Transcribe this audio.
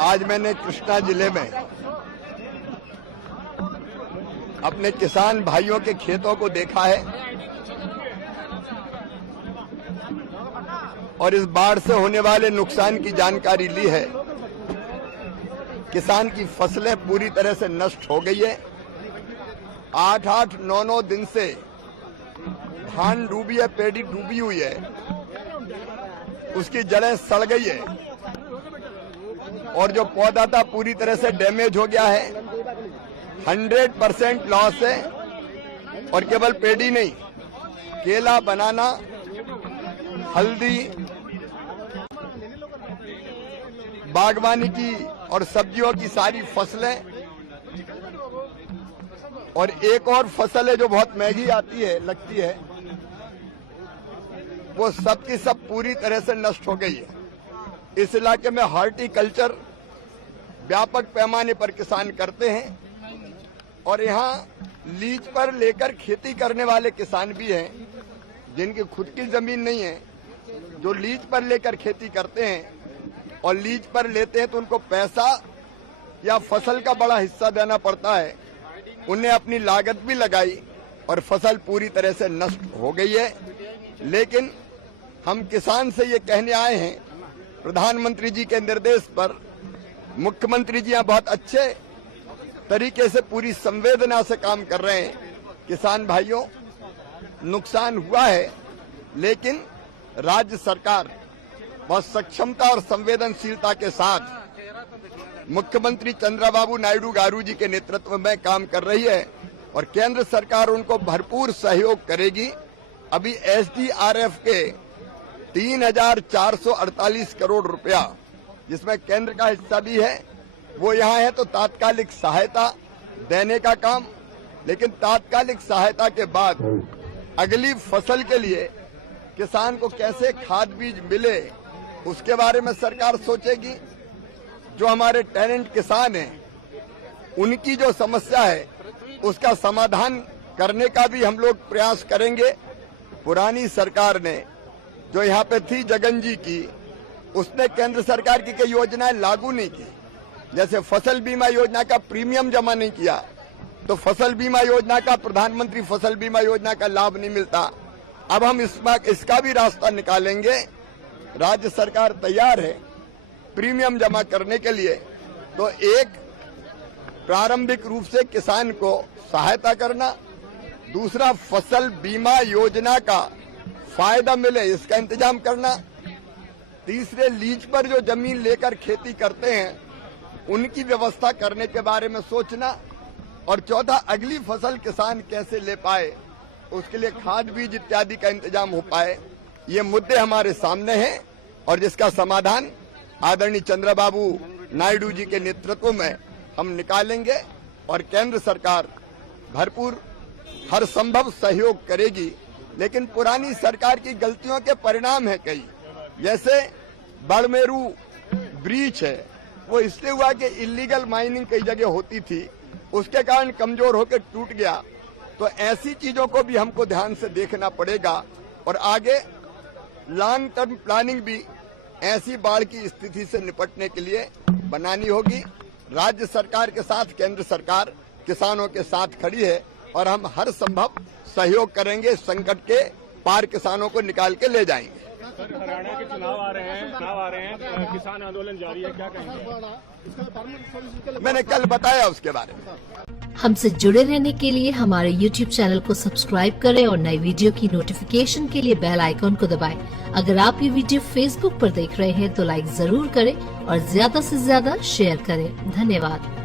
आज मैंने कृष्णा जिले में अपने किसान भाइयों के खेतों को देखा है और इस बाढ़ से होने वाले नुकसान की जानकारी ली है। किसान की फसलें पूरी तरह से नष्ट हो गई है। 8-8, 9-9 दिन से धान डूबी है, पेड़ी डूबी हुई है, उसकी जड़ें सड़ गई है और जो पौधा था पूरी तरह से डैमेज हो गया है। 100% लॉस है और केवल पेड़ी नहीं, केला, बनाना, हल्दी, बागवानी की और सब्जियों की सारी फसलें और एक और फसल है जो बहुत महंगी आती है, लगती है, वो सब की सब पूरी तरह से नष्ट हो गई है। इस इलाके में हॉर्टिकल्चर व्यापक पैमाने पर किसान करते हैं और यहाँ लीज पर लेकर खेती करने वाले किसान भी हैं जिनकी खुद की जमीन नहीं है, जो लीज पर लेकर खेती करते हैं और लीज पर लेते हैं तो उनको पैसा या फसल का बड़ा हिस्सा देना पड़ता है। उन्हें अपनी लागत भी लगाई और फसल पूरी तरह से नष्ट हो गई है। लेकिन हम किसान से ये कहने आए हैं, प्रधानमंत्री जी के निर्देश पर मुख्यमंत्री जी यहाँ बहुत अच्छे तरीके से पूरी संवेदना से काम कर रहे हैं। किसान भाइयों, नुकसान हुआ है, लेकिन राज्य सरकार बहुत सक्षमता और संवेदनशीलता के साथ मुख्यमंत्री चंद्रबाबू नायडू गारू जी के नेतृत्व में काम कर रही है और केंद्र सरकार उनको भरपूर सहयोग करेगी। अभी SDRF के 3,448 करोड़ रुपया, जिसमें केंद्र का हिस्सा भी है, वो यहाँ है तो तात्कालिक सहायता देने का काम। लेकिन तात्कालिक सहायता के बाद अगली फसल के लिए किसान को कैसे खाद बीज मिले, उसके बारे में सरकार सोचेगी। जो हमारे टैलेंट किसान हैं, उनकी जो समस्या है उसका समाधान करने का भी हम लोग प्रयास करेंगे। पुरानी सरकार ने जो यहाँ पे थी जगन जी की, उसने केंद्र सरकार की कई योजनाएं लागू नहीं की। जैसे फसल बीमा योजना का प्रीमियम जमा नहीं किया तो फसल बीमा योजना का, प्रधानमंत्री फसल बीमा योजना का लाभ नहीं मिलता। अब हम इसका भी रास्ता निकालेंगे। राज्य सरकार तैयार है प्रीमियम जमा करने के लिए। तो एक, प्रारंभिक रूप से किसान को सहायता करना, दूसरा फसल बीमा योजना का फायदा मिले इसका इंतजाम करना, तीसरे लीज पर जो जमीन लेकर खेती करते हैं उनकी व्यवस्था करने के बारे में सोचना, और चौथा, अगली फसल किसान कैसे ले पाए, उसके लिए खाद बीज इत्यादि का इंतजाम हो पाए। ये मुद्दे हमारे सामने हैं और जिसका समाधान आदरणीय चंद्रबाबू नायडू जी के नेतृत्व में हम निकालेंगे और केंद्र सरकार भरपूर हर संभव सहयोग करेगी। लेकिन पुरानी सरकार की गलतियों के परिणाम है कई, जैसे बड़मेरू ब्रीच है, वो इसलिए हुआ कि इलीगल माइनिंग कई जगह होती थी, उसके कारण कमजोर होकर टूट गया। तो ऐसी चीजों को भी हमको ध्यान से देखना पड़ेगा और आगे लॉन्ग टर्म प्लानिंग भी ऐसी बाढ़ की स्थिति से निपटने के लिए बनानी होगी। राज्य सरकार के साथ केंद्र सरकार किसानों के साथ खड़ी है और हम हर संभव सहयोग करेंगे, संकट के पार किसानों को निकाल के ले जाएंगे। सर, हरियाणा के चुनाव आ रहे हैं, किसान आंदोलन जारी है, क्या कहेंगे? मैंने कल बताया उसके बारे में। हमसे जुड़े रहने के लिए हमारे YouTube चैनल को सब्सक्राइब करें और नई वीडियो की नोटिफिकेशन के लिए बेल आइकॉन को दबाएं। अगर आप ये वीडियो Facebook पर देख रहे हैं तो लाइक जरूर करें और ज्यादा से ज्यादा शेयर करें। धन्यवाद।